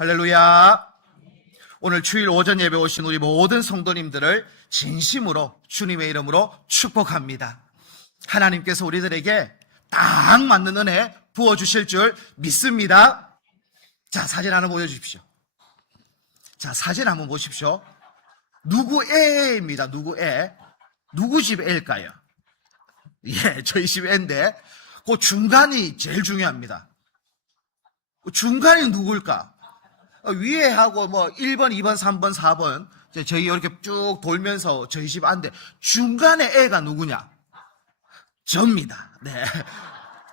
할렐루야. 오늘 주일 오전 예배 오신 우리 모든 성도님들을 진심으로 주님의 이름으로 축복합니다. 하나님께서 우리들에게 딱 맞는 은혜 부어주실 줄 믿습니다. 자, 사진 하나 보여주십시오. 자, 사진 한번 보십시오. 누구 애입니다. 누구 애? 누구 집 애일까요? 예, 저희 집 애인데 그 중간이 제일 중요합니다. 중간이 누굴까? 위에 하고 뭐 1번, 2번, 3번, 4번 저희 이렇게 쭉 돌면서 저희 집 안데 중간에 애가 누구냐? 접니다. 네,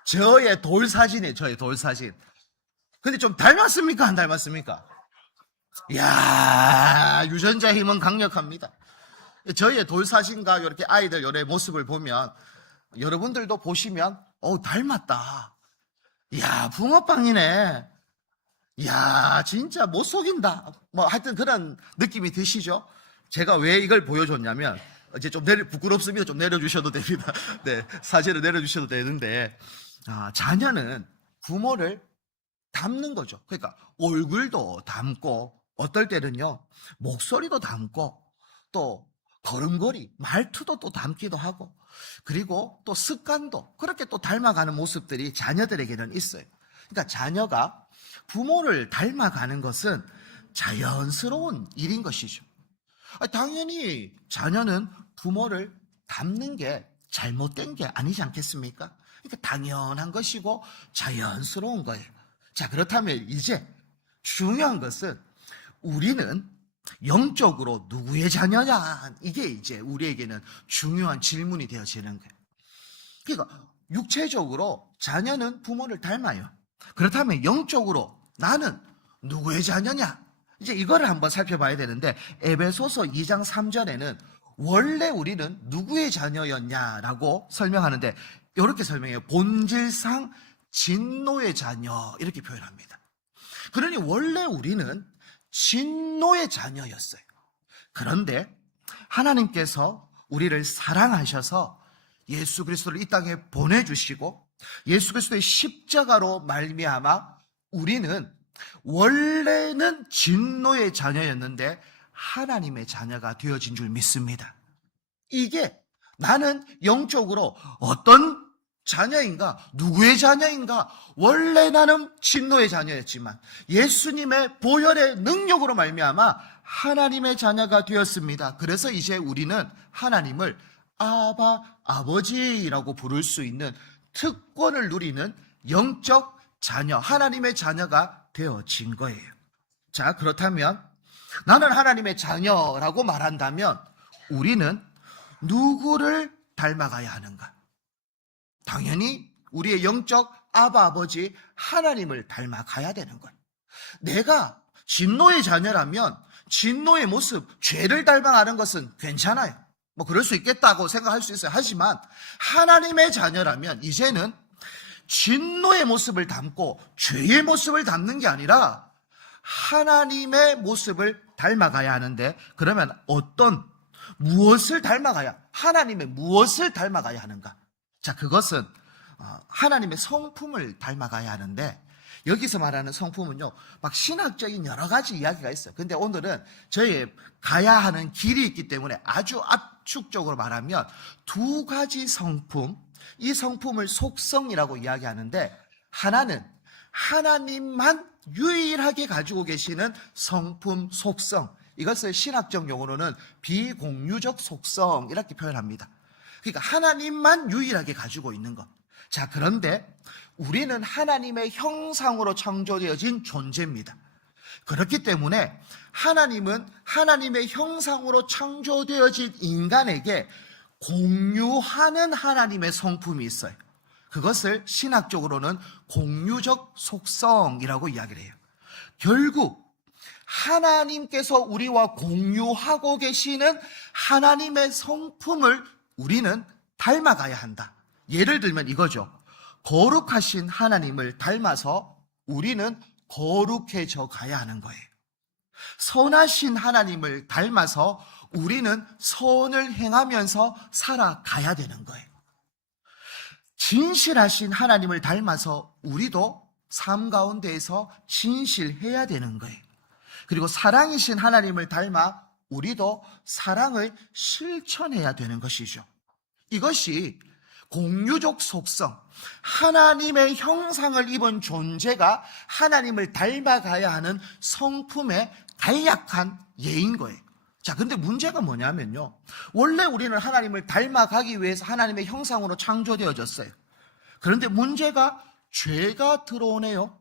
저의 돌 사진이에요. 저의 돌 사진. 근데 좀 닮았습니까? 안 닮았습니까? 이야, 유전자 힘은 강력합니다. 저희의 돌 사진과 이렇게 아이들 요래 모습을 보면 여러분들도 보시면 닮았다. 이야, 붕어빵이네. 이야, 진짜 못 속인다. 뭐 하여튼 그런 느낌이 드시죠? 제가 왜 이걸 보여줬냐면 이제 좀 부끄럽습니다. 좀 내려주셔도 됩니다. 네, 사진을 내려주셔도 되는데 자녀는 부모를 닮는 거죠. 그러니까 얼굴도 닮고 어떨 때는요 목소리도 닮고 또 걸음걸이, 말투도 또 닮기도 하고 그리고 또 습관도 그렇게 또 닮아가는 모습들이 자녀들에게는 있어요. 그러니까 자녀가 부모를 닮아가는 것은 자연스러운 일인 것이죠. 당연히 자녀는 부모를 닮는 게 잘못된 게 아니지 않겠습니까? 그러니까 당연한 것이고 자연스러운 거예요. 자, 그렇다면 이제 중요한 것은 우리는 영적으로 누구의 자녀냐? 이게 이제 우리에게는 중요한 질문이 되어지는 거예요. 그러니까 육체적으로 자녀는 부모를 닮아요. 그렇다면 영적으로 나는 누구의 자녀냐? 이제 이거를 한번 살펴봐야 되는데 에베소서 2장 3절에는 원래 우리는 누구의 자녀였냐라고 설명하는데 이렇게 설명해요. 본질상 진노의 자녀 이렇게 표현합니다. 그러니 원래 우리는 진노의 자녀였어요. 그런데 하나님께서 우리를 사랑하셔서 예수 그리스도를 이 땅에 보내주시고 예수 그리스도의 십자가로 말미암아 우리는 원래는 진노의 자녀였는데 하나님의 자녀가 되어진 줄 믿습니다. 이게 나는 영적으로 어떤 자녀인가? 누구의 자녀인가? 원래 나는 진노의 자녀였지만 예수님의 보혈의 능력으로 말미암아 하나님의 자녀가 되었습니다. 그래서 이제 우리는 하나님을 아바, 아버지라고 부를 수 있는 특권을 누리는 영적 자녀, 하나님의 자녀가 되어진 거예요. 자, 그렇다면 나는 하나님의 자녀라고 말한다면 우리는 누구를 닮아가야 하는가? 당연히 우리의 영적 아바 아버지 하나님을 닮아가야 되는 거예요. 내가 진노의 자녀라면 진노의 모습, 죄를 닮아가는 것은 괜찮아요. 뭐 그럴 수 있겠다고 생각할 수 있어요. 하지만 하나님의 자녀라면 이제는 진노의 모습을 담고 죄의 모습을 담는 게 아니라 하나님의 모습을 닮아가야 하는데 그러면 무엇을 닮아가야, 하나님의 무엇을 닮아가야 하는가? 자, 그것은 하나님의 성품을 닮아가야 하는데 여기서 말하는 성품은요 막 신학적인 여러 가지 이야기가 있어요. 근데 오늘은 저희 가야 하는 길이 있기 때문에 아주 압축적으로 말하면 두 가지 성품, 이 성품을 속성이라고 이야기하는데 하나는 하나님만 유일하게 가지고 계시는 성품 속성, 이것을 신학적 용어로는 비공유적 속성 이렇게 표현합니다. 그러니까 하나님만 유일하게 가지고 있는 것. 자, 그런데 우리는 하나님의 형상으로 창조되어진 존재입니다. 그렇기 때문에 하나님은 하나님의 형상으로 창조되어진 인간에게 공유하는 하나님의 성품이 있어요. 그것을 신학적으로는 공유적 속성이라고 이야기를 해요. 결국 하나님께서 우리와 공유하고 계시는 하나님의 성품을 우리는 닮아가야 한다. 예를 들면 이거죠. 거룩하신 하나님을 닮아서 우리는 거룩해져 가야 하는 거예요. 선하신 하나님을 닮아서 우리는 선을 행하면서 살아가야 되는 거예요. 진실하신 하나님을 닮아서 우리도 삶 가운데에서 진실해야 되는 거예요. 그리고 사랑이신 하나님을 닮아 우리도 사랑을 실천해야 되는 것이죠. 이것이 공유적 속성, 하나님의 형상을 입은 존재가 하나님을 닮아가야 하는 성품의 간략한 예인 거예요. 자, 근데 문제가 뭐냐면요, 원래 우리는 하나님을 닮아가기 위해서 하나님의 형상으로 창조되어졌어요. 그런데 문제가 죄가 들어오네요.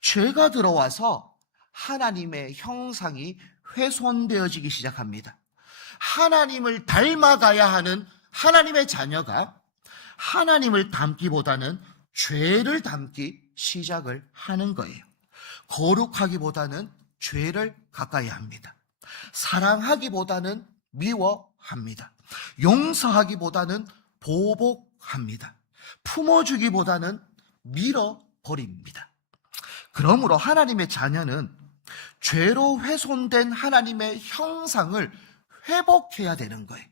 죄가 들어와서 하나님의 형상이 훼손되어지기 시작합니다. 하나님을 닮아가야 하는 하나님의 자녀가 하나님을 닮기보다는 죄를 닮기 시작을 하는 거예요. 거룩하기보다는 죄를 가까이 합니다. 사랑하기보다는 미워합니다. 용서하기보다는 보복합니다. 품어주기보다는 밀어버립니다. 그러므로 하나님의 자녀는 죄로 훼손된 하나님의 형상을 회복해야 되는 거예요.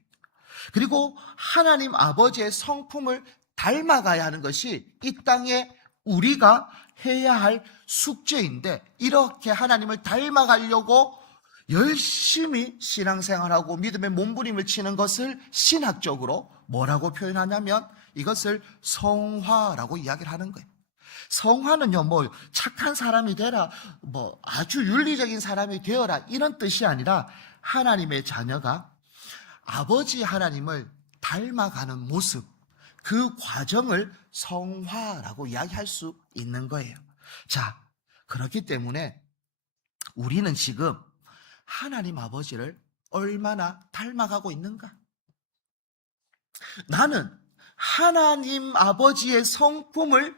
그리고 하나님 아버지의 성품을 닮아가야 하는 것이 이 땅에 우리가 해야 할 숙제인데, 이렇게 하나님을 닮아가려고 열심히 신앙생활하고 믿음의 몸부림을 치는 것을 신학적으로 뭐라고 표현하냐면 이것을 성화라고 이야기를 하는 거예요. 성화는요, 뭐 착한 사람이 되라, 뭐 아주 윤리적인 사람이 되어라, 이런 뜻이 아니라 하나님의 자녀가 아버지 하나님을 닮아가는 모습, 그 과정을 성화라고 이야기할 수 있는 거예요. 자, 그렇기 때문에 우리는 지금 하나님 아버지를 얼마나 닮아가고 있는가? 나는 하나님 아버지의 성품을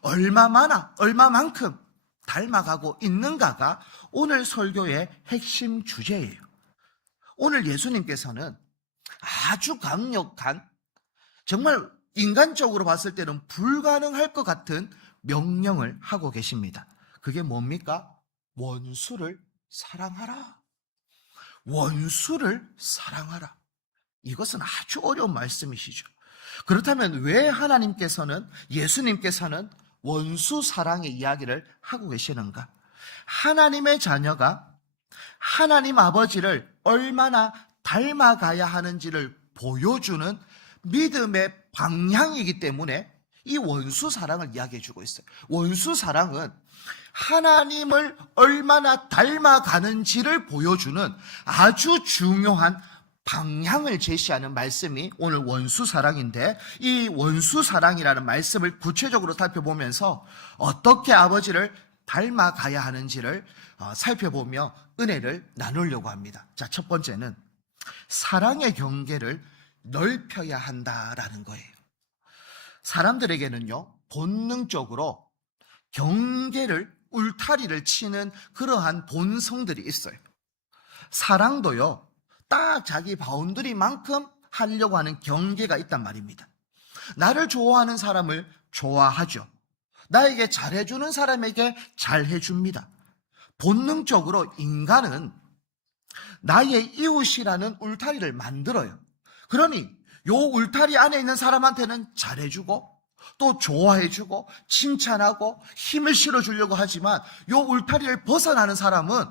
얼마만큼 닮아가고 있는가가 오늘 설교의 핵심 주제예요. 오늘 예수님께서는 아주 강력한, 정말 인간적으로 봤을 때는 불가능할 것 같은 명령을 하고 계십니다. 그게 뭡니까? 원수를 사랑하라. 원수를 사랑하라. 이것은 아주 어려운 말씀이시죠. 그렇다면 왜 하나님께서는, 예수님께서는 원수 사랑의 이야기를 하고 계시는가? 하나님의 자녀가 하나님 아버지를 얼마나 닮아가야 하는지를 보여주는 믿음의 방향이기 때문에 이 원수 사랑을 이야기해 주고 있어요. 원수 사랑은 하나님을 얼마나 닮아가는지를 보여주는 아주 중요한 방향을 제시하는 말씀이 오늘 원수 사랑인데, 이 원수 사랑이라는 말씀을 구체적으로 살펴보면서 어떻게 아버지를 닮아가야 하는지를 살펴보며 은혜를 나누려고 합니다. 자, 첫 번째는 사랑의 경계를 넓혀야 한다라는 거예요. 사람들에게는요, 본능적으로 경계를, 울타리를 치는 그러한 본성들이 있어요. 사랑도요, 딱 자기 바운더리만큼 하려고 하는 경계가 있단 말입니다. 나를 좋아하는 사람을 좋아하죠. 나에게 잘해주는 사람에게 잘해줍니다. 본능적으로 인간은 나의 이웃이라는 울타리를 만들어요. 그러니 요 울타리 안에 있는 사람한테는 잘해주고 또 좋아해주고 칭찬하고 힘을 실어주려고 하지만 요 울타리를 벗어나는 사람은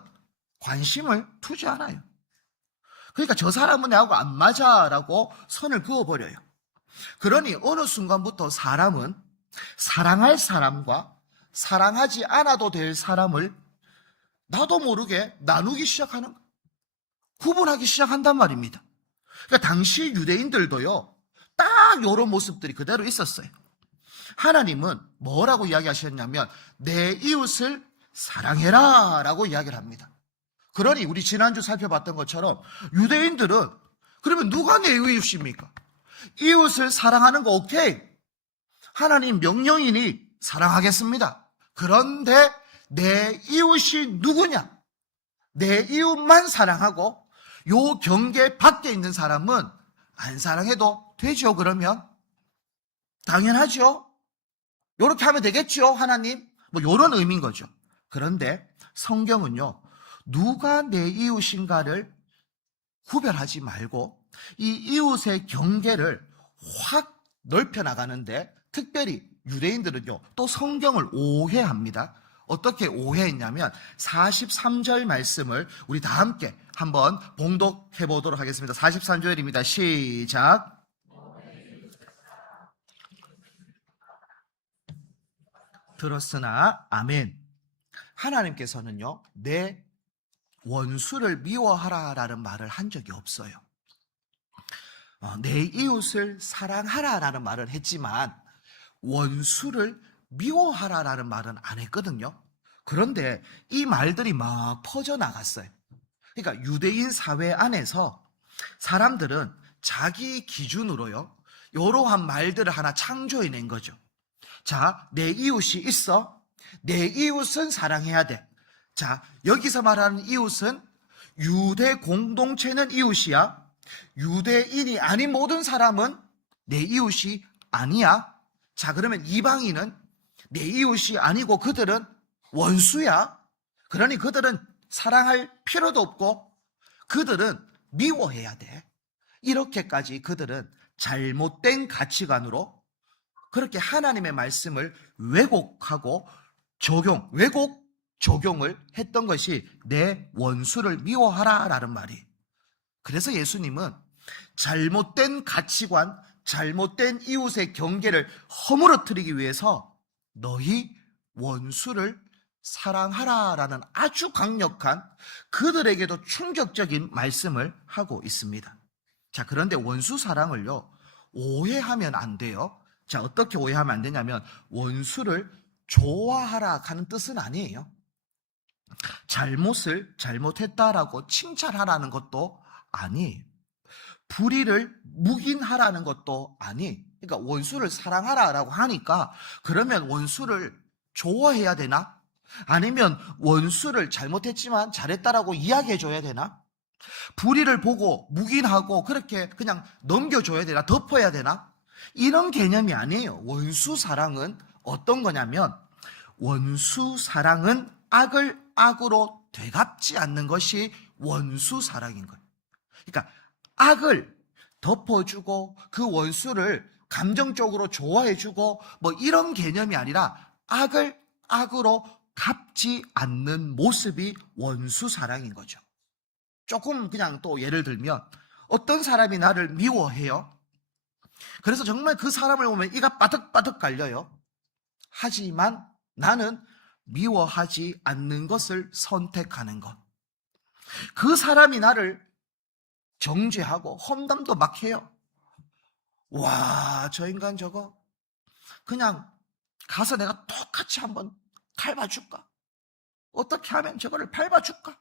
관심을 두지 않아요. 그러니까 저 사람은 나하고 안 맞아라고 선을 그어버려요. 그러니 어느 순간부터 사람은 사랑할 사람과 사랑하지 않아도 될 사람을 나도 모르게 나누기 시작하는, 구분하기 시작한단 말입니다. 그러니까 당시 유대인들도요, 딱 이런 모습들이 그대로 있었어요. 하나님은 뭐라고 이야기하셨냐면 내 이웃을 사랑해라 라고 이야기를 합니다. 그러니 우리 지난주 살펴봤던 것처럼 유대인들은 그러면 누가 내 이웃입니까? 이웃을 사랑하는 거 오케이, 하나님 명령이니 사랑하겠습니다. 그런데 내 이웃이 누구냐? 내 이웃만 사랑하고 요 경계 밖에 있는 사람은 안 사랑해도 되죠. 그러면 당연하죠. 요렇게 하면 되겠죠, 하나님. 뭐 요런 의미인 거죠. 그런데 성경은요, 누가 내 이웃인가를 구별하지 말고 이 이웃의 경계를 확 넓혀 나가는데 특별히 유대인들은요, 또 성경을 오해합니다. 어떻게 오해했냐면 43절 말씀을 우리 다 함께 한번 봉독해 보도록 하겠습니다. 43절입니다. 시작. 들었으나 아멘. 하나님께서는요, 내 원수를 미워하라라는 말을 한 적이 없어요. 내 이웃을 사랑하라라는 말을 했지만 원수를 미워하라라는 말은 안 했거든요. 그런데 이 말들이 막 퍼져나갔어요. 그러니까 유대인 사회 안에서 사람들은 자기 기준으로요, 이러한 말들을 하나 창조해낸 거죠. 자, 내 이웃이 있어. 내 이웃은 사랑해야 돼. 자, 여기서 말하는 이웃은 유대 공동체는 이웃이야. 유대인이 아닌 모든 사람은 내 이웃이 아니야. 자, 그러면 이방인은 내 이웃이 아니고 그들은 원수야. 그러니 그들은 사랑할 필요도 없고 그들은 미워해야 돼. 이렇게까지 그들은 잘못된 가치관으로 그렇게 하나님의 말씀을 왜곡하고 적용을 했던 것이 내 원수를 미워하라라는 말이. 그래서 예수님은 잘못된 가치관, 잘못된 이웃의 경계를 허물어뜨리기 위해서 너희 원수를 사랑하라라는 아주 강력한, 그들에게도 충격적인 말씀을 하고 있습니다. 자, 그런데 원수 사랑을요, 오해하면 안 돼요. 자, 어떻게 오해하면 안 되냐면 원수를 좋아하라 하는 뜻은 아니에요. 잘못을 잘못했다라고 칭찬하라는 것도 아니에요. 불의를 묵인하라는 것도 아니에요. 그러니까 원수를 사랑하라라고 하니까 그러면 원수를 좋아해야 되나? 아니면 원수를 잘못했지만 잘했다라고 이야기해줘야 되나? 불의를 보고 묵인하고 그렇게 그냥 넘겨줘야 되나? 덮어야 되나? 이런 개념이 아니에요. 원수 사랑은 어떤 거냐면 원수 사랑은 악을 악으로 되갚지 않는 것이 원수 사랑인 거예요. 그러니까 악을 덮어주고 그 원수를 감정적으로 좋아해주고 뭐 이런 개념이 아니라 악을 악으로 갚지 않는 모습이 원수 사랑인 거죠. 조금 그냥 또 예를 들면 어떤 사람이 나를 미워해요. 그래서 정말 그 사람을 보면 이가 바득바득 갈려요. 하지만 나는 미워하지 않는 것을 선택하는 것. 그 사람이 나를 정죄하고 험담도 막 해요. 와, 저 인간 저거 그냥 가서 내가 똑같이 한번 밟아줄까? 어떻게 하면 저거를 밟아줄까?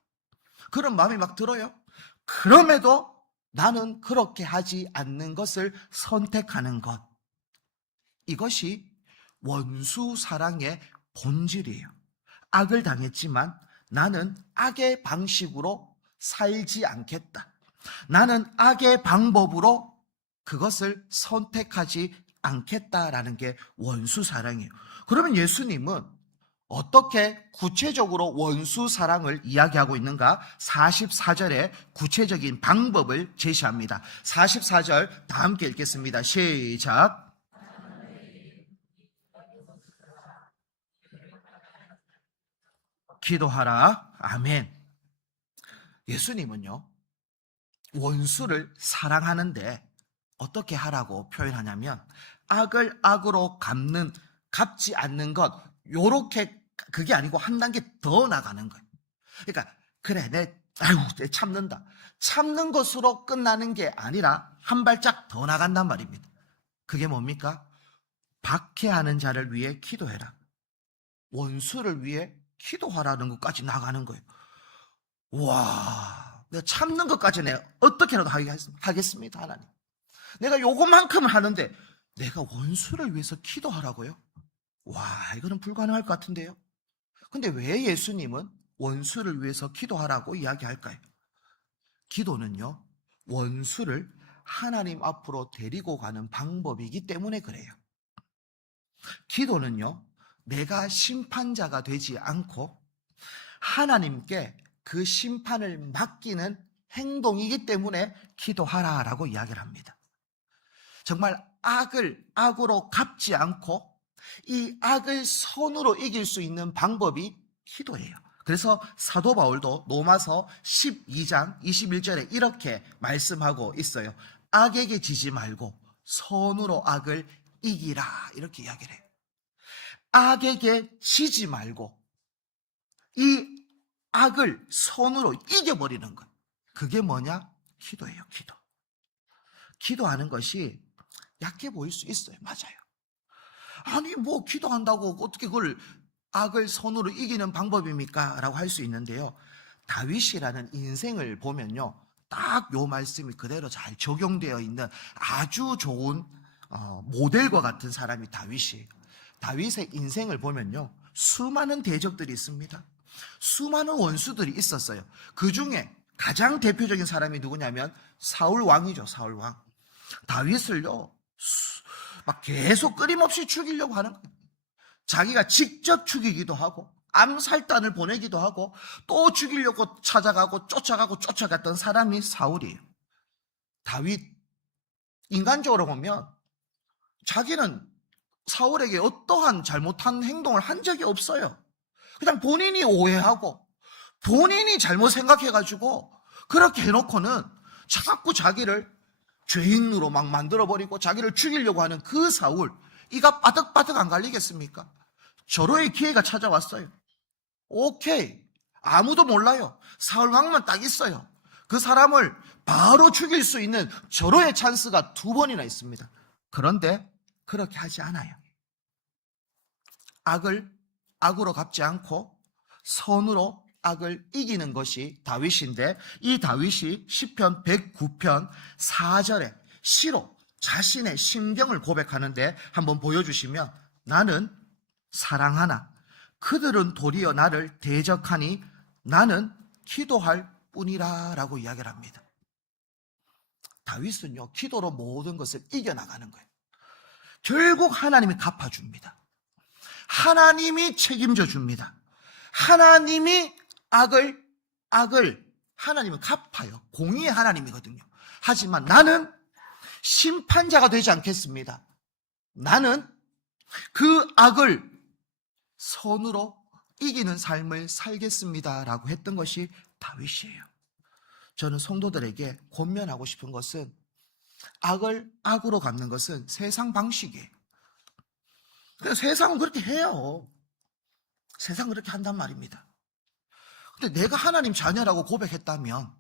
그런 마음이 막 들어요. 그럼에도 나는 그렇게 하지 않는 것을 선택하는 것. 이것이 원수 사랑의 본질이에요. 악을 당했지만 나는 악의 방식으로 살지 않겠다. 나는 악의 방법으로 그것을 선택하지 않겠다라는 게 원수 사랑이에요. 그러면 예수님은 어떻게 구체적으로 원수 사랑을 이야기하고 있는가? 44절에 구체적인 방법을 제시합니다. 44절 다 함께 읽겠습니다. 시작. 기도하라. 아멘. 예수님은요, 원수를 사랑하는데 어떻게 하라고 표현하냐면 악을 악으로 갚지 않는 것, 요렇게 그게 아니고 한 단계 더 나가는 거예요. 그러니까 그래 내 참는다. 참는 것으로 끝나는 게 아니라 한 발짝 더 나간단 말입니다. 그게 뭡니까? 박해하는 자를 위해 기도해라. 원수를 위해 기도하라는 것까지 나가는 거예요. 와, 내가 참는 것까지 내가 어떻게라도 하겠습니다, 하나님. 내가 요것만큼은 하는데 내가 원수를 위해서 기도하라고요? 와, 이거는 불가능할 것 같은데요. 근데 왜 예수님은 원수를 위해서 기도하라고 이야기할까요? 기도는요, 원수를 하나님 앞으로 데리고 가는 방법이기 때문에 그래요. 기도는요, 내가 심판자가 되지 않고 하나님께 그 심판을 맡기는 행동이기 때문에 기도하라라고 이야기를 합니다. 정말 악을 악으로 갚지 않고 이 악을 선으로 이길 수 있는 방법이 기도예요. 그래서 사도 바울도 로마서 12장 21절에 이렇게 말씀하고 있어요. 악에게 지지 말고 선으로 악을 이기라, 이렇게 이야기를 해요. 악에게 지지 말고 이 악을 선으로 이겨버리는 것, 그게 뭐냐? 기도예요. 기도. 기도하는 것이 약해 보일 수 있어요. 맞아요. 아니 뭐 기도한다고 어떻게 그걸 악을 선으로 이기는 방법입니까? 라고 할 수 있는데요, 다윗이라는 인생을 보면요, 딱 요 말씀이 그대로 잘 적용되어 있는 아주 좋은 모델과 같은 사람이 다윗이에요. 다윗의 인생을 보면요, 수많은 대적들이 있습니다. 수많은 원수들이 있었어요. 그 중에 가장 대표적인 사람이 누구냐면 사울 왕이죠. 사울 왕. 다윗을요 막 계속 끊임없이 죽이려고 하는 거예요. 자기가 직접 죽이기도 하고 암살단을 보내기도 하고 또 죽이려고 찾아가고 쫓아갔던 사람이 사울이에요. 다윗 인간적으로 보면 자기는 사울에게 어떠한 잘못한 행동을 한 적이 없어요. 그냥 본인이 오해하고 본인이 잘못 생각해가지고 그렇게 해놓고는 자꾸 자기를 죄인으로 막 만들어버리고 자기를 죽이려고 하는 그 사울, 이가 바득바득 안 갈리겠습니까? 절호의 기회가 찾아왔어요. 오케이, 아무도 몰라요. 사울 왕만 딱 있어요. 그 사람을 바로 죽일 수 있는 절호의 찬스가 2번이나 있습니다. 그런데 그렇게 하지 않아요. 악을 악으로 갚지 않고 선으로 악을 이기는 것이 다윗인데, 이 다윗이 시편 109편 4절에 시로 자신의 심경을 고백하는데 한번 보여주시면, 나는 사랑하나 그들은 도리어 나를 대적하니 나는 기도할 뿐이라 라고 이야기를 합니다. 다윗은요, 기도로 모든 것을 이겨나가는 거예요. 결국 하나님이 갚아줍니다. 하나님이 책임져 줍니다. 하나님이 악을 하나님은 갚아요. 공의의 하나님이거든요. 하지만 나는 심판자가 되지 않겠습니다. 나는 그 악을 선으로 이기는 삶을 살겠습니다 라고 했던 것이 다윗이에요. 저는 성도들에게 권면하고 싶은 것은, 악을 악으로 갚는 것은 세상 방식이에요. 세상은 그렇게 해요. 세상은 그렇게 한단 말입니다. 근데 내가 하나님 자녀라고 고백했다면,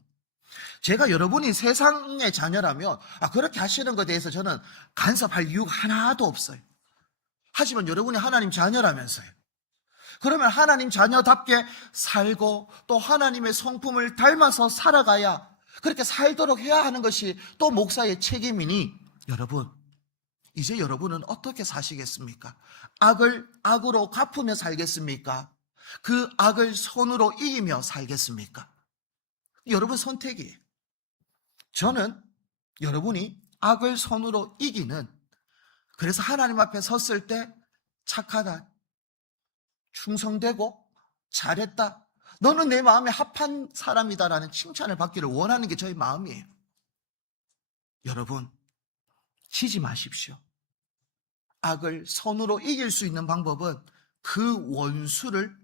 제가 여러분이 세상의 자녀라면 그렇게 하시는 것에 대해서 저는 간섭할 이유가 하나도 없어요. 하지만 여러분이 하나님 자녀라면서요. 그러면 하나님 자녀답게 살고 또 하나님의 성품을 닮아서 살아가야, 그렇게 살도록 해야 하는 것이 또 목사의 책임이니, 여러분, 이제 여러분은 어떻게 사시겠습니까? 악을 악으로 갚으며 살겠습니까? 그 악을 선으로 이기며 살겠습니까? 여러분 선택이에요. 저는 여러분이 악을 선으로 이기는, 그래서 하나님 앞에 섰을 때 착하다, 충성되고 잘했다, 너는 내 마음에 합한 사람이다라는 칭찬을 받기를 원하는 게 저의 마음이에요. 여러분, 치지 마십시오. 악을 선으로 이길 수 있는 방법은 그 원수를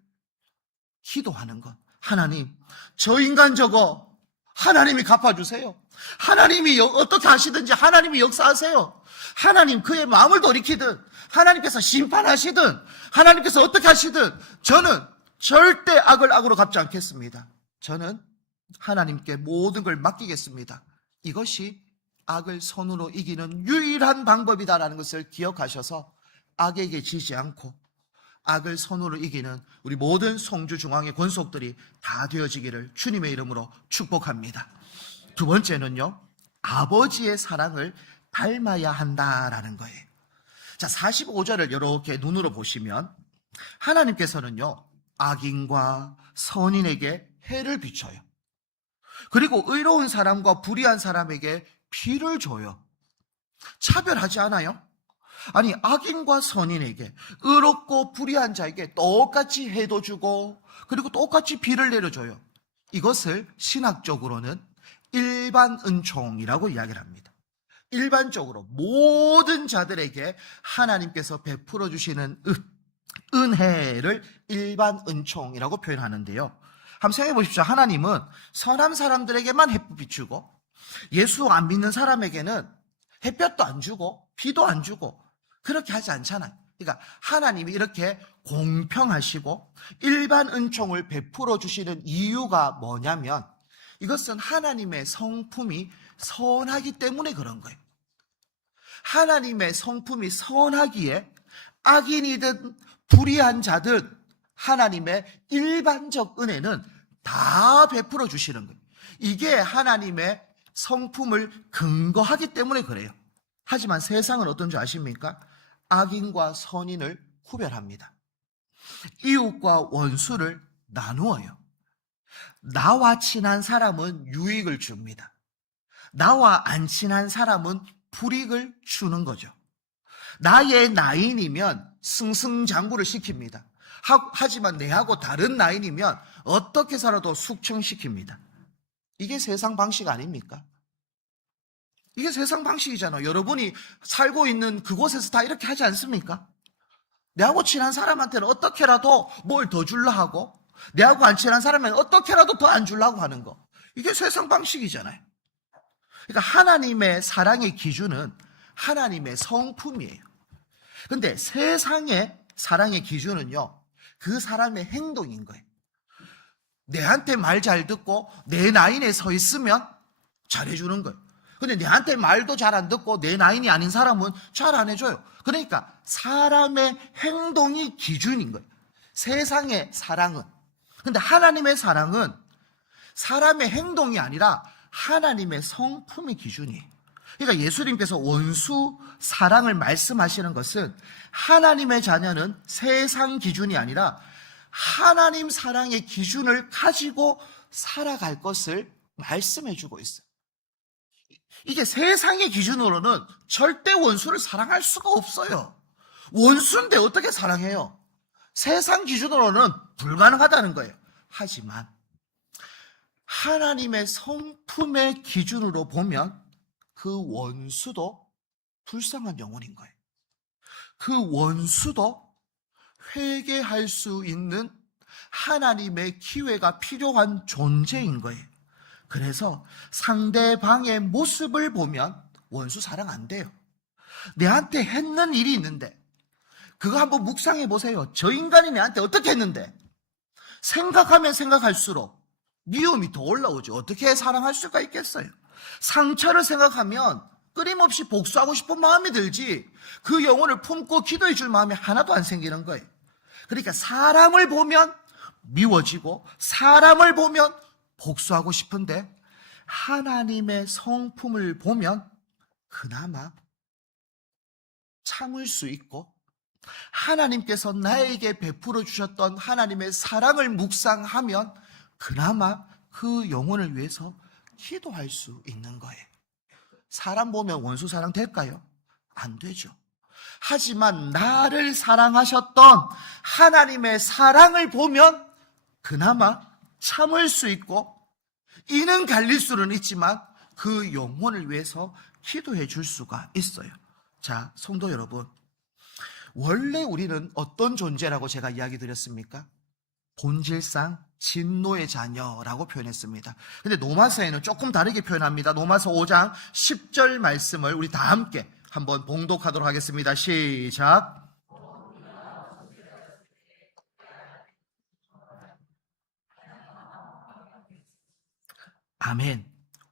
기도하는 것. 하나님, 저 인간 저거 하나님이 갚아주세요. 하나님이 어떻게 하시든지 하나님이 역사하세요. 하나님 그의 마음을 돌이키든 하나님께서 심판하시든 하나님께서 어떻게 하시든 저는 절대 악을 악으로 갚지 않겠습니다. 저는 하나님께 모든 걸 맡기겠습니다. 이것이 악을 선으로 이기는 유일한 방법이다라는 것을 기억하셔서 악에게 지지 않고 악을 선으로 이기는 우리 모든 성주중앙의 권속들이 다 되어지기를 주님의 이름으로 축복합니다. 2번째는요, 아버지의 사랑을 닮아야 한다라는 거예요. 자, 45절을 이렇게 눈으로 보시면 하나님께서는요, 악인과 선인에게 해를 비춰요. 그리고 의로운 사람과 불의한 사람에게 피를 줘요. 차별하지 않아요? 아니, 악인과 선인에게, 의롭고 불의한 자에게 똑같이 해도 주고 그리고 똑같이 비를 내려줘요. 이것을 신학적으로는 일반 은총이라고 이야기를 합니다. 일반적으로 모든 자들에게 하나님께서 베풀어 주시는 은혜를 일반 은총이라고 표현하는데요. 한번 생각해 보십시오. 하나님은 선한 사람들에게만 햇빛 비추고 예수 안 믿는 사람에게는 햇볕도 안 주고 비도 안 주고 그렇게 하지 않잖아요. 그러니까 하나님이 이렇게 공평하시고 일반 은총을 베풀어 주시는 이유가 뭐냐면 이것은 하나님의 성품이 선하기 때문에 그런 거예요. 하나님의 성품이 선하기에 악인이든 불의한 자든 하나님의 일반적 은혜는 다 베풀어 주시는 거예요. 이게 하나님의 성품을 근거하기 때문에 그래요. 하지만 세상은 어떤 줄 아십니까? 악인과 선인을 구별합니다. 이웃과 원수를 나누어요. 나와 친한 사람은 유익을 줍니다. 나와 안 친한 사람은 불이익을 주는 거죠. 나의 나인이면 승승장구를 시킵니다. 하지만 내하고 다른 나인이면 어떻게 살아도 숙청시킵니다. 이게 세상 방식 아닙니까? 이게 세상 방식이잖아요. 여러분이 살고 있는 그곳에서 다 이렇게 하지 않습니까? 내하고 친한 사람한테는 어떻게라도 뭘 더 주려 하고 내하고 안 친한 사람은 어떻게라도 더 안 주려고 하는 거. 이게 세상 방식이잖아요. 그러니까 하나님의 사랑의 기준은 하나님의 성품이에요. 근데 세상의 사랑의 기준은요, 그 사람의 행동인 거예요. 내한테 말 잘 듣고 내 라인에 서 있으면 잘해주는 거예요. 근데 내한테 말도 잘 안 듣고 내 라인이 아닌 사람은 잘 안 해줘요. 그러니까 사람의 행동이 기준인 거예요. 세상의 사랑은. 근데 하나님의 사랑은 사람의 행동이 아니라 하나님의 성품의 기준이에요. 그러니까 예수님께서 원수 사랑을 말씀하시는 것은 하나님의 자녀는 세상 기준이 아니라 하나님 사랑의 기준을 가지고 살아갈 것을 말씀해 주고 있어요. 이게 세상의 기준으로는 절대 원수를 사랑할 수가 없어요. 원수인데 어떻게 사랑해요? 세상 기준으로는 불가능하다는 거예요. 하지만 하나님의 성품의 기준으로 보면 그 원수도 불쌍한 영혼인 거예요. 그 원수도 회개할 수 있는 하나님의 기회가 필요한 존재인 거예요. 그래서 상대방의 모습을 보면 원수 사랑 안 돼요. 내한테 했는 일이 있는데 그거 한번 묵상해 보세요. 저 인간이 내한테 어떻게 했는데 생각하면 생각할수록 미움이 더 올라오죠. 어떻게 사랑할 수가 있겠어요? 상처를 생각하면 끊임없이 복수하고 싶은 마음이 들지 그 영혼을 품고 기도해 줄 마음이 하나도 안 생기는 거예요. 그러니까 사람을 보면 미워지고 사람을 보면 복수하고 싶은데 하나님의 성품을 보면 그나마 참을 수 있고 하나님께서 나에게 베풀어 주셨던 하나님의 사랑을 묵상하면 그나마 그 영혼을 위해서 기도할 수 있는 거예요. 사람 보면 원수 사랑 될까요? 안 되죠. 하지만 나를 사랑하셨던 하나님의 사랑을 보면 그나마 참을 수 있고 이는 갈릴 수는 있지만 그 영혼을 위해서 기도해 줄 수가 있어요. 자, 성도 여러분, 원래 우리는 어떤 존재라고 제가 이야기 드렸습니까? 본질상 진노의 자녀라고 표현했습니다. 근데 로마서에는 조금 다르게 표현합니다. 로마서 5장 10절 말씀을 우리 다 함께 한번 봉독하도록 하겠습니다. 시작. 아멘.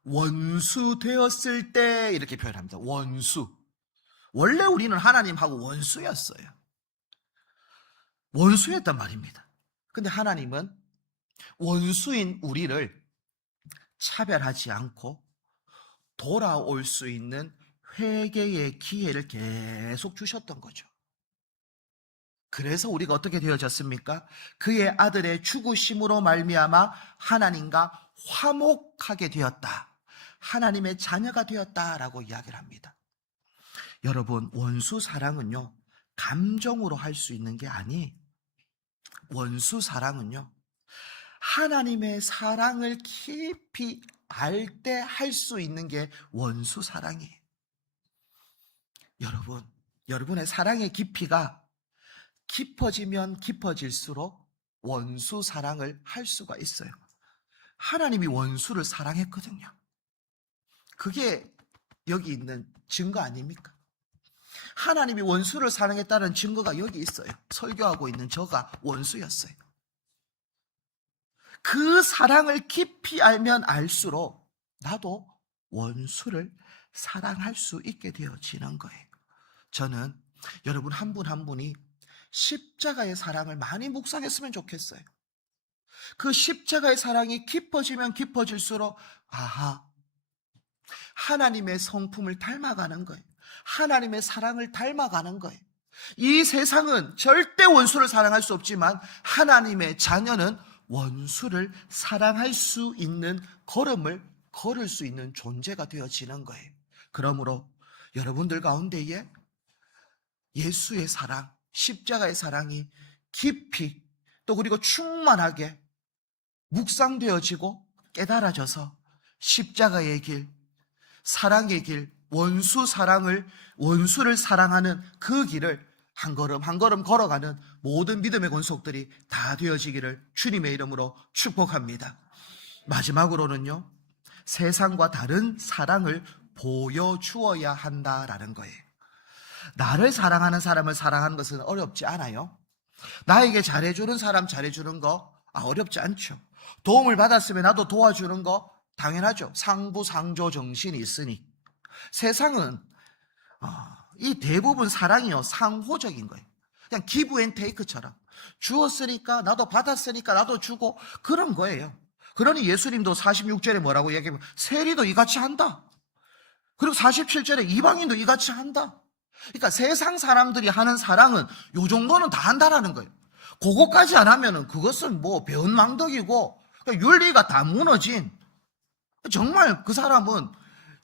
원수 되었을 때 이렇게 표현합니다. 원수. 원래 우리는 하나님하고 원수였어요. 원수였단 말입니다. 근데 하나님은 원수인 우리를 차별하지 않고 돌아올 수 있는 회개의 기회를 계속 주셨던 거죠. 그래서 우리가 어떻게 되어졌습니까? 그의 아들의 죽으심으로 말미암아 하나님과 화목하게 되었다. 하나님의 자녀가 되었다라고 이야기를 합니다. 여러분, 원수 사랑은요, 감정으로 할 수 있는 게 아니에요. 원수 사랑은요, 하나님의 사랑을 깊이 알 때 할 수 있는 게 원수 사랑이에요. 여러분의 사랑의 깊이가 깊어지면 깊어질수록 원수 사랑을 할 수가 있어요. 하나님이 원수를 사랑했거든요. 그게 여기 있는 증거 아닙니까? 하나님이 원수를 사랑했다는 증거가 여기 있어요. 설교하고 있는 저가 원수였어요. 그 사랑을 깊이 알면 알수록 나도 원수를 사랑할 수 있게 되어지는 거예요. 저는 여러분 한 분 한 분이 십자가의 사랑을 많이 묵상했으면 좋겠어요. 그 십자가의 사랑이 깊어지면 깊어질수록 하나님의 성품을 닮아가는 거예요. 하나님의 사랑을 닮아가는 거예요. 이 세상은 절대 원수를 사랑할 수 없지만 하나님의 자녀는 원수를 사랑할 수 있는 걸음을 걸을 수 있는 존재가 되어지는 거예요. 그러므로 여러분들 가운데에 예수의 사랑, 십자가의 사랑이 깊이 또 그리고 충만하게 묵상되어지고 깨달아져서 십자가의 길, 사랑의 길, 원수를 사랑하는 그 길을 한 걸음 한 걸음 걸어가는 모든 믿음의 권속들이 다 되어지기를 주님의 이름으로 축복합니다. 마지막으로는요, 세상과 다른 사랑을 보여주어야 한다라는 거예요. 나를 사랑하는 사람을 사랑하는 것은 어렵지 않아요. 나에게 잘해주는 사람 잘해주는 거 어렵지 않죠. 도움을 받았으면 나도 도와주는 거 당연하죠. 상부상조 정신이 있으니. 세상은 이 대부분 사랑이요 상호적인 거예요. 그냥 기브 앤 테이크처럼 주었으니까 나도 받았으니까 나도 주고 그런 거예요. 그러니 예수님도 46절에 뭐라고 얘기하면 세리도 이같이 한다. 그리고 47절에 이방인도 이같이 한다. 그러니까 세상 사람들이 하는 사랑은 요 정도는 다 한다라는 거예요. 그거까지 안 하면은 그것은 뭐 배은망덕이고 윤리가 다 무너진, 정말 그 사람은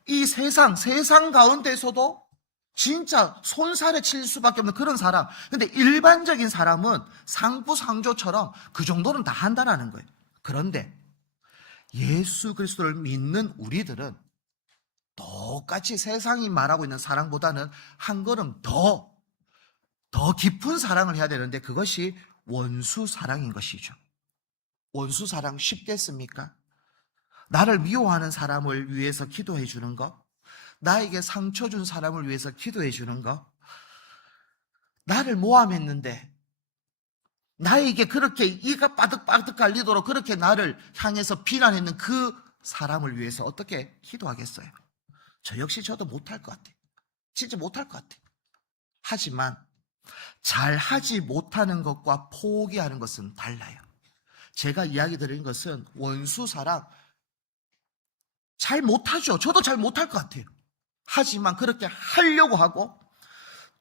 이 세상 가운데서도 진짜 손살에 칠 수밖에 없는 그런 사람. 근데 일반적인 사람은 상부상조처럼 그 정도는 다 한다라는 거예요. 그런데 예수 그리스도를 믿는 우리들은 똑같이 세상이 말하고 있는 사랑보다는 한 걸음 더 깊은 사랑을 해야 되는데 그것이 원수 사랑인 것이죠. 원수 사랑 쉽겠습니까? 나를 미워하는 사람을 위해서 기도해 주는 것, 나에게 상처 준 사람을 위해서 기도해 주는 것, 나를 모함했는데 나에게 그렇게 이가 빠득빠득 갈리도록 그렇게 나를 향해서 비난했는 그 사람을 위해서 어떻게 기도하겠어요? 저 역시 저도 못할 것 같아요. 진짜 못할 것 같아요. 하지만 잘하지 못하는 것과 포기하는 것은 달라요. 제가 이야기 드리는 것은 원수 사랑 잘 못하죠. 저도 잘 못할 것 같아요. 하지만 그렇게 하려고 하고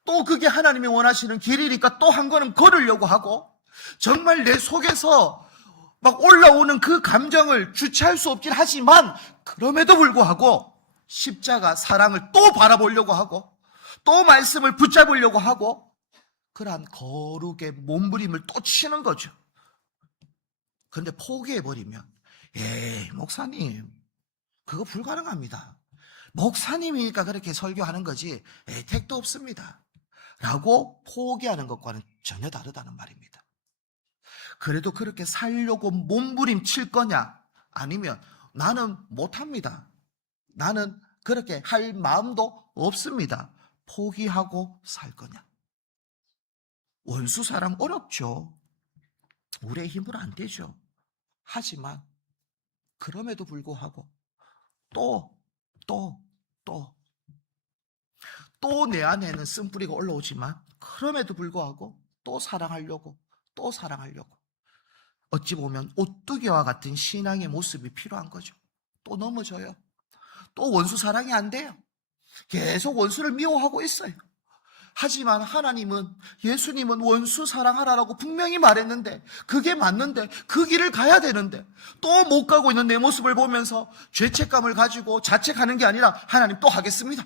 또 그게 하나님이 원하시는 길이니까 또 한 걸음 걸으려고 하고 정말 내 속에서 막 올라오는 그 감정을 주체할 수 없긴 하지만 그럼에도 불구하고 십자가 사랑을 또 바라보려고 하고 또 말씀을 붙잡으려고 하고 그러한 거룩의 몸부림을 또 치는 거죠. 그런데 포기해버리면 목사님 그거 불가능합니다. 목사님이니까 그렇게 설교하는 거지 택도 없습니다 라고 포기하는 것과는 전혀 다르다는 말입니다. 그래도 그렇게 살려고 몸부림 칠 거냐, 아니면 나는 못합니다, 나는 그렇게 할 마음도 없습니다, 포기하고 살 거냐. 원수 사랑 어렵죠. 우리의 힘으로 안 되죠. 하지만 그럼에도 불구하고 또 내 안에는 쓴뿌리가 올라오지만 그럼에도 불구하고 또 사랑하려고 어찌 보면 오뚜기와 같은 신앙의 모습이 필요한 거죠. 또 넘어져요. 또 원수 사랑이 안 돼요. 계속 원수를 미워하고 있어요. 하지만 하나님은, 예수님은 원수 사랑하라라고 분명히 말했는데, 그게 맞는데, 그 길을 가야 되는데 또 못 가고 있는 내 모습을 보면서 죄책감을 가지고 자책하는 게 아니라 하나님 또 하겠습니다,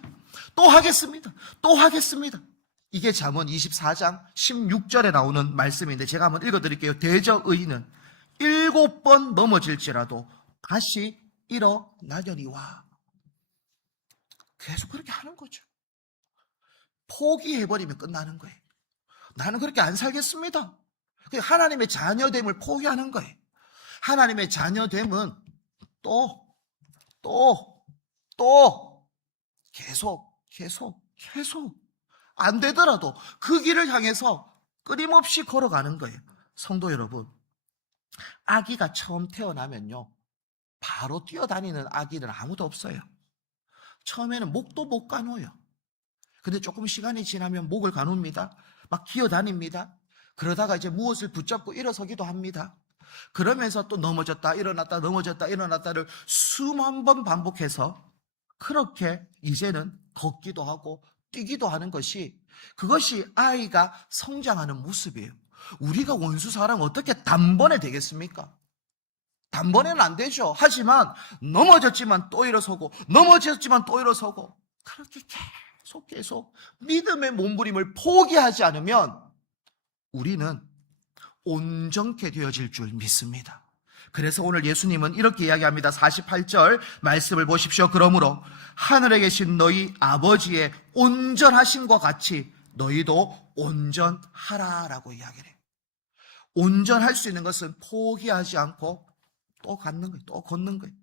이게 잠언 24장 16절에 나오는 말씀인데 제가 한번 읽어드릴게요. 대저의인은 7번 넘어질지라도 다시 일어나려니와. 계속 그렇게 하는 거죠. 포기해버리면 끝나는 거예요. 나는 그렇게 안 살겠습니다. 하나님의 자녀됨을 포기하는 거예요. 하나님의 자녀됨은 또 계속 안 되더라도 그 길을 향해서 끊임없이 걸어가는 거예요. 성도 여러분, 아기가 처음 태어나면요, 바로 뛰어다니는 아기는 아무도 없어요. 처음에는 목도 못 가누어요. 근데 조금 시간이 지나면 목을 가눕니다. 막 기어다닙니다. 그러다가 이제 무엇을 붙잡고 일어서기도 합니다. 그러면서 또 넘어졌다 일어났다 넘어졌다 일어났다를 수만 번 반복해서 그렇게 이제는 걷기도 하고 뛰기도 하는 것이, 그것이 아이가 성장하는 모습이에요. 우리가 원수 사랑 어떻게 단번에 되겠습니까? 단번에는 안 되죠. 하지만 넘어졌지만 또 일어서고 넘어졌지만 또 일어서고, 그렇게 계속 믿음의 몸부림을 포기하지 않으면 우리는 온전케 되어질 줄 믿습니다. 그래서 오늘 예수님은 이렇게 이야기합니다. 48절 말씀을 보십시오. 그러므로 하늘에 계신 너희 아버지의 온전하심과 같이 너희도 온전하라라고 이야기를 해요. 온전할 수 있는 것은 포기하지 않고 또 갖는 거예요. 또 걷는 거예요.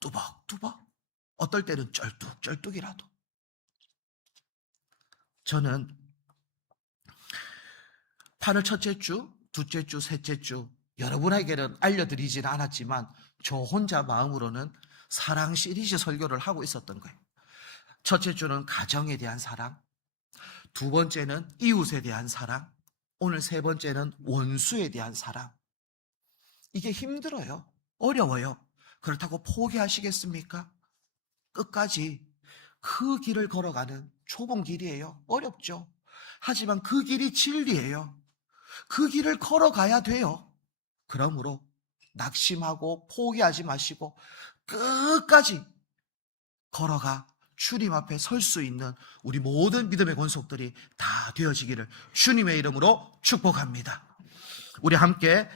뚜벅뚜벅, 어떨 때는 쩔뚝쩔뚝이라도. 저는 8월 첫째 주, 둘째 주, 셋째 주 여러분에게는 알려드리지는 않았지만 저 혼자 마음으로는 사랑 시리즈 설교를 하고 있었던 거예요. 첫째 주는 가정에 대한 사랑, 두 번째는 이웃에 대한 사랑, 오늘 세 번째는 원수에 대한 사랑. 이게 힘들어요. 어려워요. 그렇다고 포기하시겠습니까? 끝까지 그 길을 걸어가는 좁은 길이에요. 어렵죠. 하지만 그 길이 진리예요. 그 길을 걸어가야 돼요. 그러므로 낙심하고 포기하지 마시고 끝까지 걸어가 주님 앞에 설 수 있는 우리 모든 믿음의 권속들이 다 되어지기를 주님의 이름으로 축복합니다. 우리 함께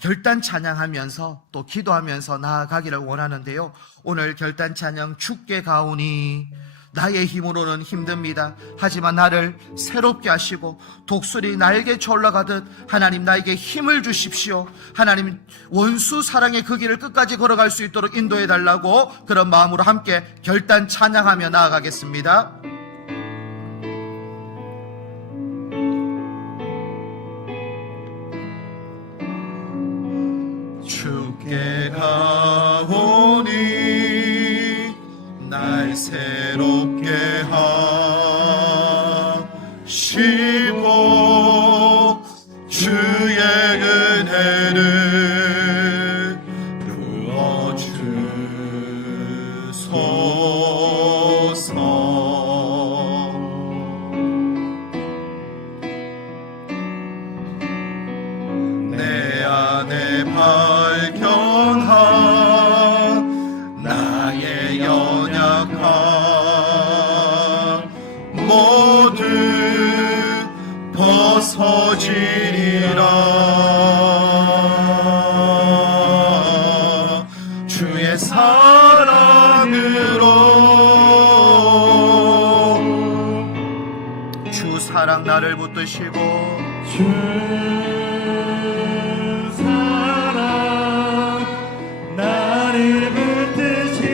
결단 찬양하면서 또 기도하면서 나아가기를 원하는데요. 오늘 결단 찬양 주께 가오니 나의 힘으로는 힘듭니다. 하지만 나를 새롭게 하시고 독수리 날개쳐 올라가듯 하나님 나에게 힘을 주십시오. 하나님 원수 사랑의 그 길을 끝까지 걸어갈 수 있도록 인도해 달라고, 그런 마음으로 함께 결단 찬양하며 나아가겠습니다. 주께 가오니 날 새롭게 하시고 주의 은혜를 부어주소서. 내 안에 발견한 나의 연약함 모두 벗어지리라. 주의 사랑으로 주 사랑 나를 붙드시고 주 사랑 나를 붙드시고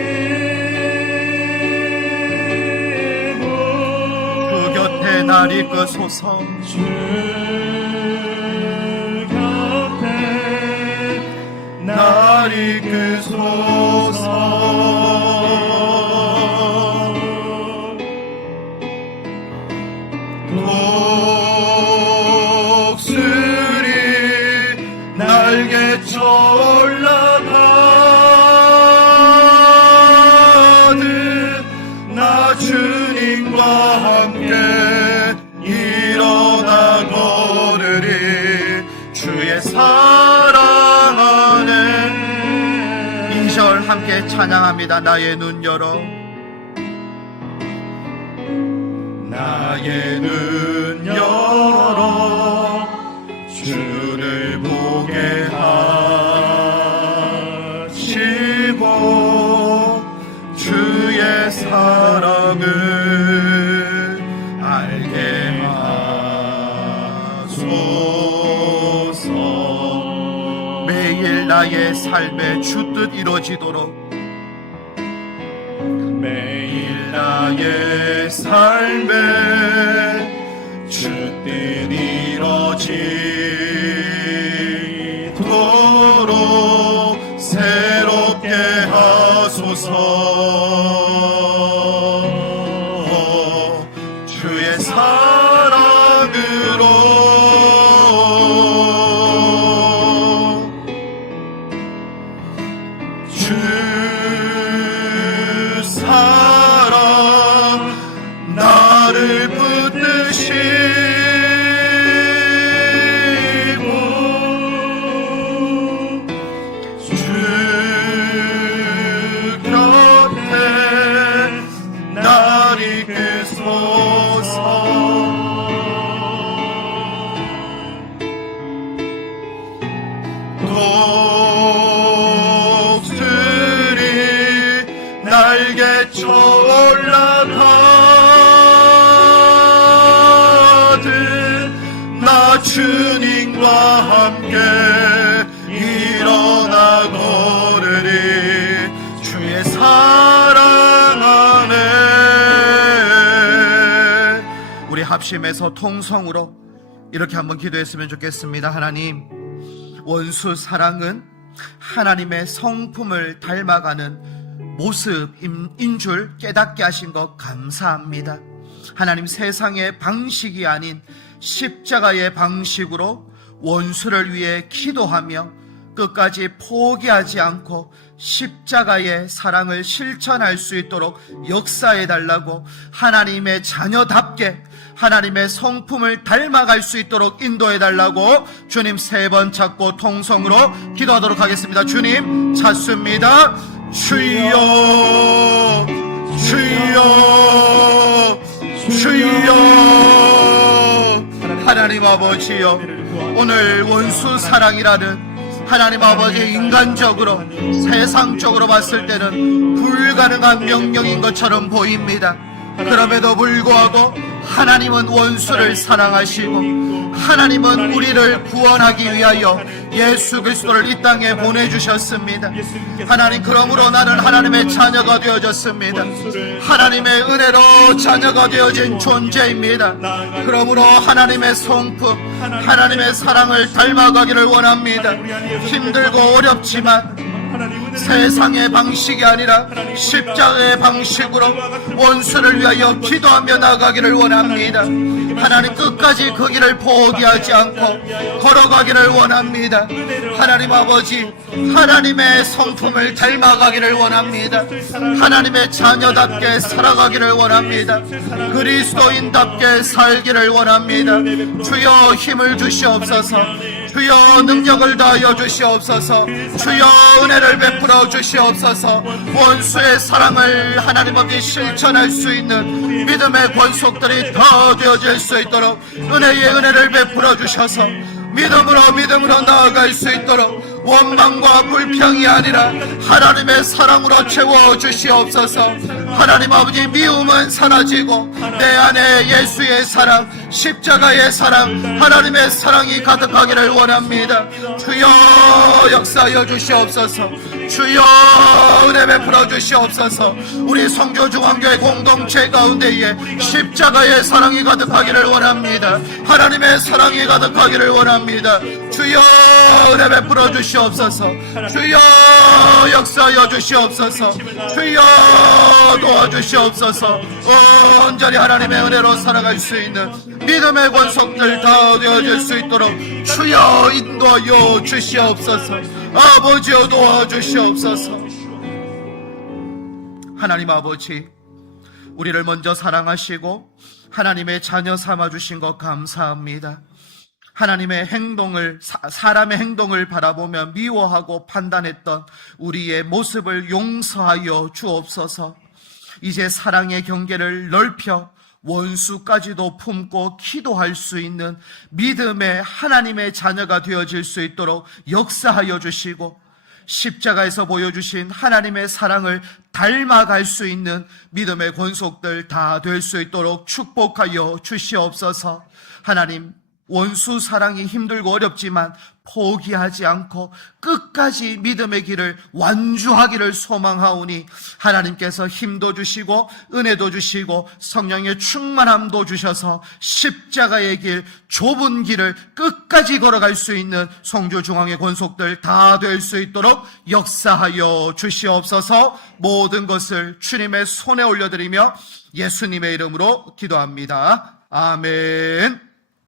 그 곁에 날 이끄소서. 주 곁에 날 이끄소서. 독수리 날개쳐 올라가듯 나 주님과 함께 일어나 걸으리. 주의 사랑 안에 2절 함께 찬양합니다. 나의 눈 열어 나의 눈 열어 주를 보게 하시고 주의 사랑을 나의 삶의 주뜻 이루어지도록 매일 나의 삶의 주뜻 이루어지도록 새롭게 하소서. 주의 사랑으로 주 사랑 나를 붙드시고 주 곁에 날 이끄소서. 독수리 날개쳐 올라가듯 나 주님과 함께 일어나 걸으리. 주의 사랑 안에. 우리 합심해서 통성으로 이렇게 한번 기도했으면 좋겠습니다. 하나님, 원수 하나님의 성품을 닮아가는 모습인 줄 깨닫게 하신 것 감사합니다. 하나님, 세상의 방식이 아닌 십자가의 방식으로 원수를 위해 기도하며 끝까지 포기하지 않고 십자가의 사랑을 실천할 수 있도록 역사해 달라고, 하나님의 자녀답게 하나님의 성품을 닮아갈 수 있도록 인도해 달라고 주님 3번 찾고 통성으로 기도하도록 하겠습니다. 주님 찾습니다. 주여 주여 주여. 하나님 아버지여, 오늘 원수 사랑이라는 하나님 아버지 인간적으로 세상적으로 봤을 때는 불가능한 명령인 것처럼 보입니다. 그럼에도 불구하고 하나님은 원수를 사랑하시고 하나님은 우리를 구원하기 위하여 예수 그리스도를 이 땅에 보내주셨습니다. 하나님, 그러므로 나는 하나님의 자녀가 되어졌습니다. 하나님의 은혜로 자녀가 되어진 존재입니다. 그러므로 하나님의 성품, 하나님의 사랑을 닮아가기를 원합니다. 힘들고 어렵지만 세상의 방식이 아니라 십자가의 방식으로 원수를 위하여 기도하며 나가기를 원합니다. 하나님, 끝까지 그 길을 포기하지 않고 걸어가기를 원합니다. 하나님 아버지, 하나님의 성품을 닮아가기를 원합니다. 하나님의 자녀답게 살아가기를 원합니다. 그리스도인답게 살기를 원합니다. 주여 힘을 주시옵소서. 주여 능력을 다하여 주시옵소서. 주여 은혜를 베풀어 주시옵소서. 원수의 사랑을 하나님 앞에 실천할 수 있는 믿음의 권속들이 더 되어질 수 있도록 은혜의 은혜를 베풀어 주셔서 믿음으로 나아갈 수 있도록 원망과 불평이 아니라 하나님의 사랑으로 채워 주시옵소서. 하나님 아버지, 미움은 사라지고 내 안에 예수의 사랑, 십자가의 사랑, 하나님의 사랑이 가득하기를 원합니다. 주여 역사하여 주시옵소서. 주여 은혜 베풀어 주시옵소서. 우리 성교중앙교회 공동체 가운데에 십자가의 사랑이 가득하기를 원합니다. 하나님의 사랑이 가득하기를 원합니다. 주여 은혜 베풀어 주시옵소서. 주여 역사하여 주시옵소서. 주여 도와주시옵소서. 온전히 하나님의 은혜로 살아갈 수 있는 믿음의 권속들 다 되어질 수 있도록 주여 인도하여 주시옵소서. 아버지여 도와주시옵소서. 하나님 아버지, 우리를 먼저 사랑하시고 하나님의 자녀 삼아주신 것 감사합니다. 하나님의 행동을, 사람의 행동을 바라보며 미워하고 판단했던 우리의 모습을 용서하여 주옵소서. 이제 사랑의 경계를 넓혀 원수까지도 품고 기도할 수 있는 믿음의 하나님의 자녀가 되어질 수 있도록 역사하여 주시고, 십자가에서 보여주신 하나님의 사랑을 닮아갈 수 있는 믿음의 권속들 다 될 수 있도록 축복하여 주시옵소서. 하나님, 원수 사랑이 힘들고 어렵지만 포기하지 않고 끝까지 믿음의 길을 완주하기를 소망하오니 하나님께서 힘도 주시고 은혜도 주시고 성령의 충만함도 주셔서 십자가의 길, 좁은 길을 끝까지 걸어갈 수 있는 성주중앙의 권속들 다 될 수 있도록 역사하여 주시옵소서. 모든 것을 주님의 손에 올려드리며 예수님의 이름으로 기도합니다. 아멘.